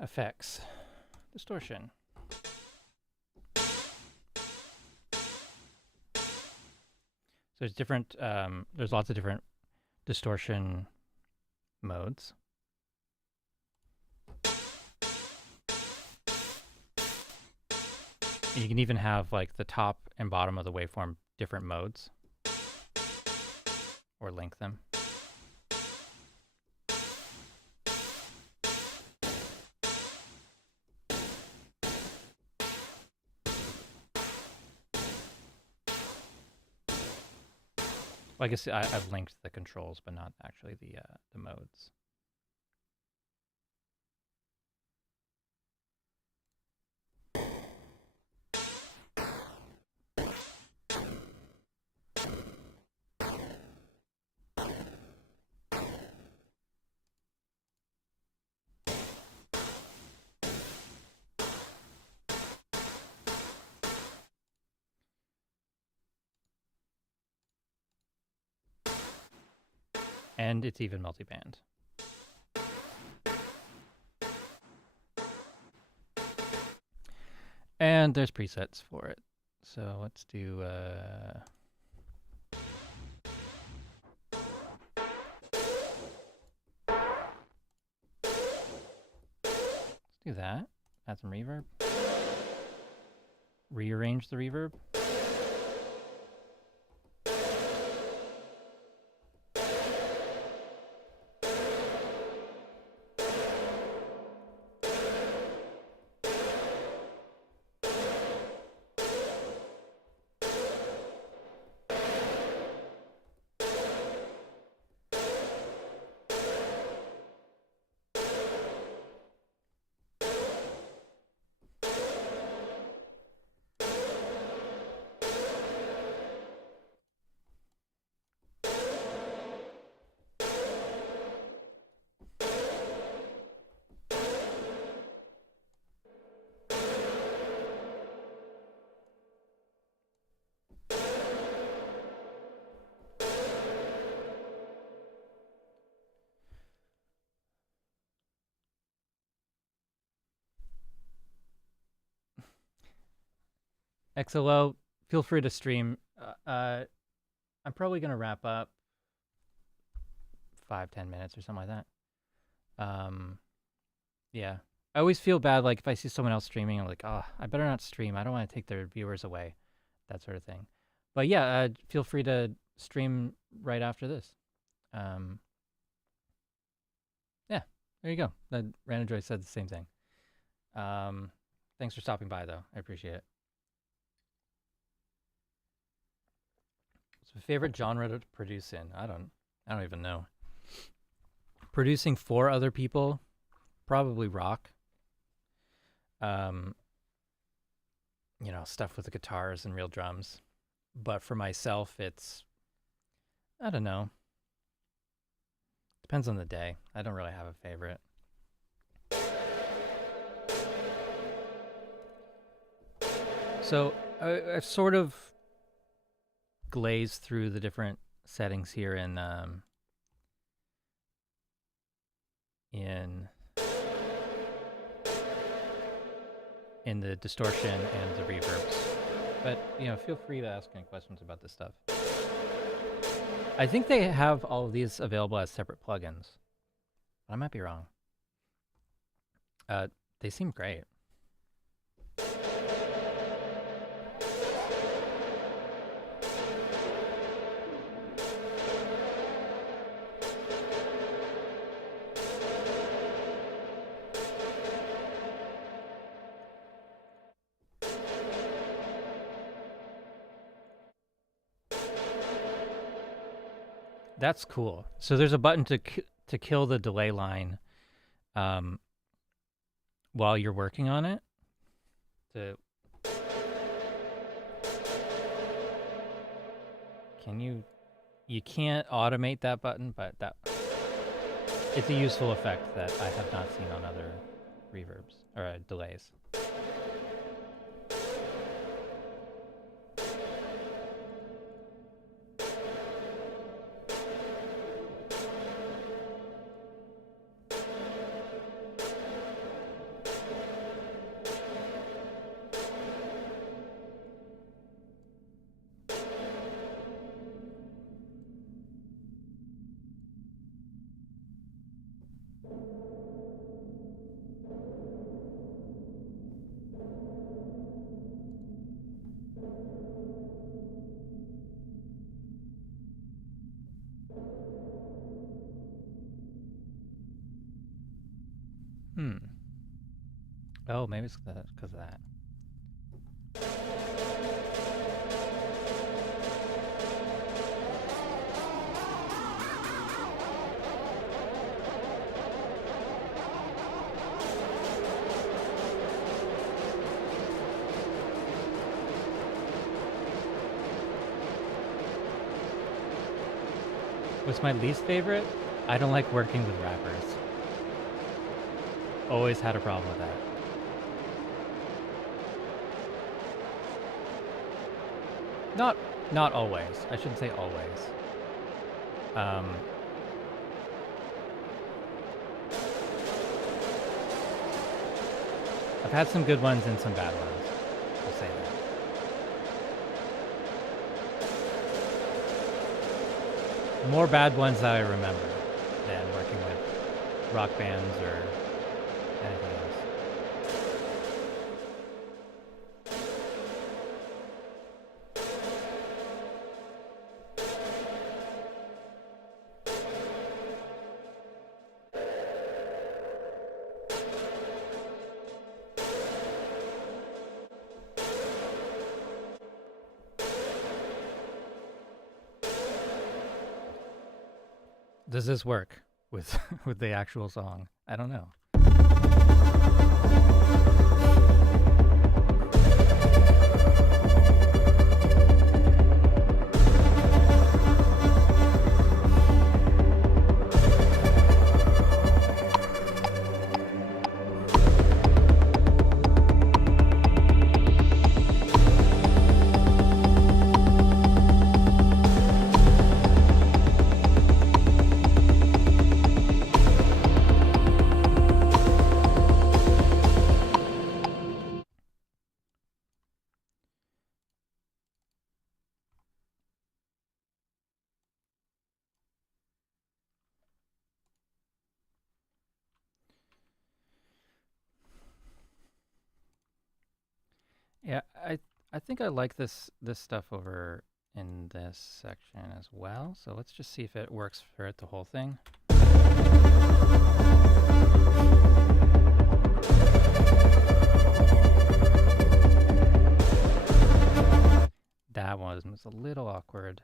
effects, distortion. So there's different, there's lots of different distortion modes. And you can even have like the top and bottom of the waveform different modes, or link them. Well, I guess I've linked the controls, but not actually the modes. And it's even multiband. And there's presets for it. So let's do that. Add some reverb. Rearrange the reverb. XLO, feel free to stream. I'm probably going to wrap up 5-10 minutes or something like that. Yeah. I always feel bad, like, if I see someone else streaming, I'm like, oh, I better not stream. I don't want to take their viewers away, that sort of thing. But yeah, feel free to stream right after this. Yeah, there you go. Random Joy said the same thing. Thanks for stopping by, though. I appreciate it. What's my favorite genre to produce in? I don't even know. Producing for other people, probably rock. You know, stuff with the guitars and real drums. But for myself, it's, I don't know. Depends on the day. I don't really have a favorite. So I've sort of glazed through the different settings here in the distortion and the reverbs. But, you know, feel free to ask any questions about this stuff. I think they have all of these available as separate plugins. I might be wrong. They seem great. That's cool. So there's a button to kill the delay line while you're working on it. You can't automate that button, but it's a useful effect that I have not seen on other reverbs or delays. Oh, maybe it's because of that. What's my least favorite? I don't like working with rappers. Always had a problem with that. Not always. I shouldn't say always. I've had some good ones and some bad ones. I'll say that. More bad ones that I remember than working with rock bands or anything else. Does this work with with the actual song? I don't know. Yeah, I think I like this stuff over in this section as well. So let's just see if it works for the whole thing. That one was a little awkward.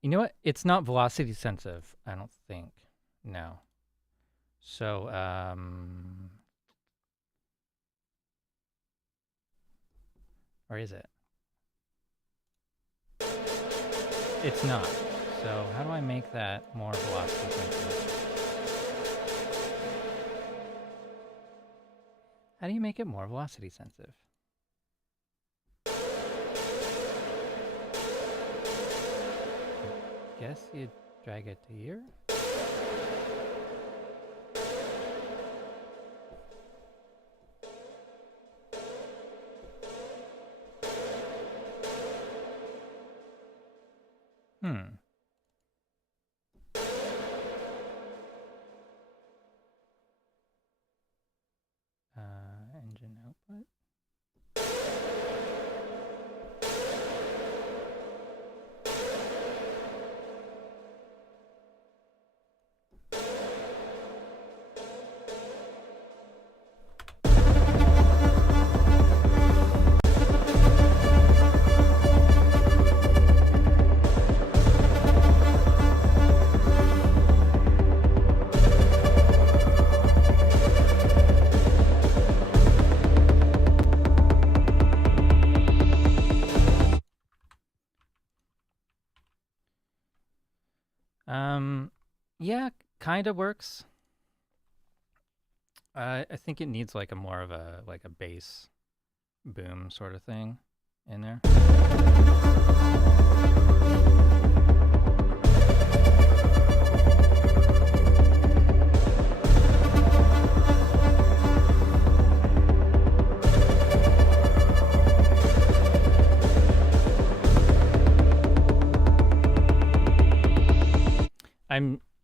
You know what? It's not velocity sensitive, I don't think. No. So, or is it? It's not. So how do I make that more velocity sensitive? How do you make it more velocity sensitive? I guess you drag it to here. Engine output. Yeah, kind of works. I think it needs like a more of a bass boom sort of thing in there.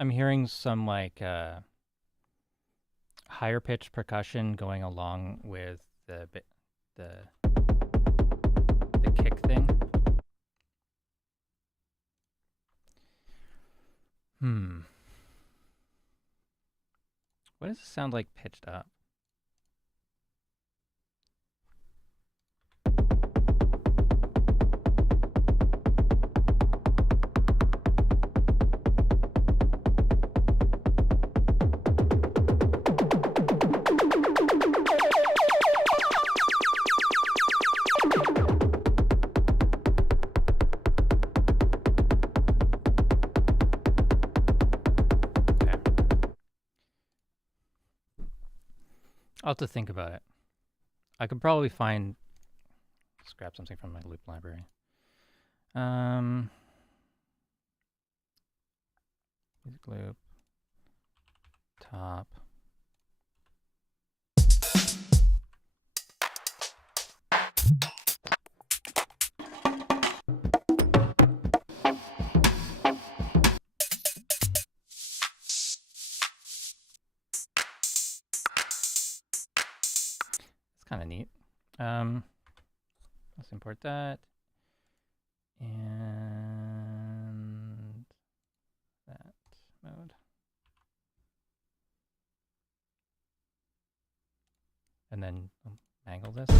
I'm hearing some like higher pitched percussion going along with the kick thing. What does it sound like pitched up? I'll have to think about it. I could probably scrap something from my loop library. Music loop, top. Kind of neat. Let's import that and that mode. And then angle this.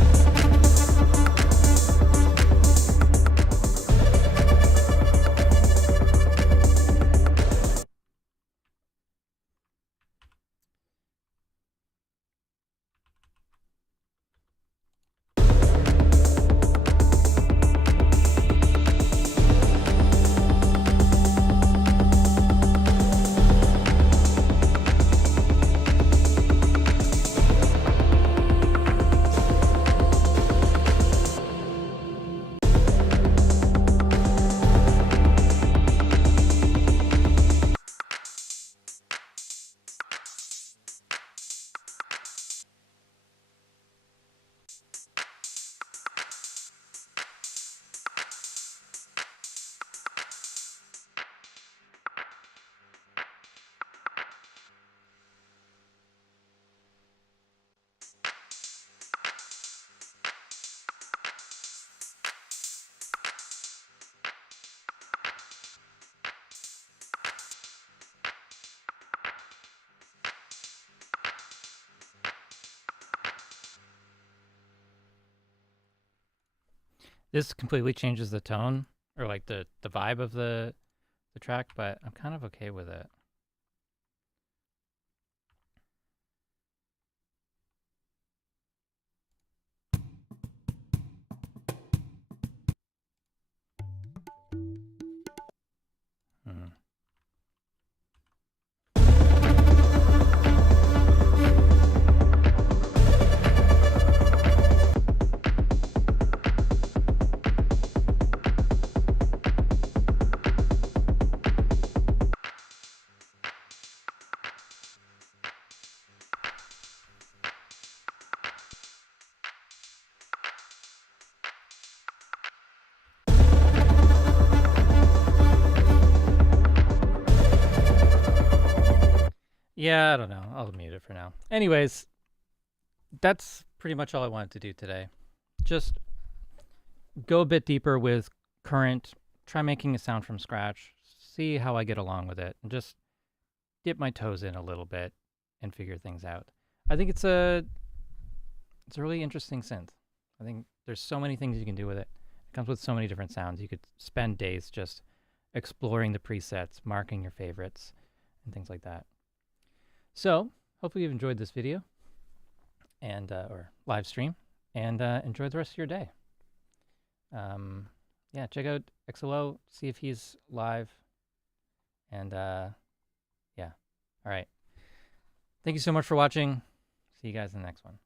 This completely changes the tone, or like the vibe of the track, but I'm kind of okay with it. Yeah, I don't know. I'll mute it for now. Anyways, that's pretty much all I wanted to do today. Just go a bit deeper with current, try making a sound from scratch, see how I get along with it, and just dip my toes in a little bit and figure things out. I think it's a really interesting synth. I think there's so many things you can do with it. It comes with so many different sounds. You could spend days just exploring the presets, marking your favorites, and things like that. So, hopefully you've enjoyed this video and or live stream, and enjoy the rest of your day. Yeah, check out XLO, see if he's live, and yeah. All right. Thank you so much for watching. See you guys in the next one.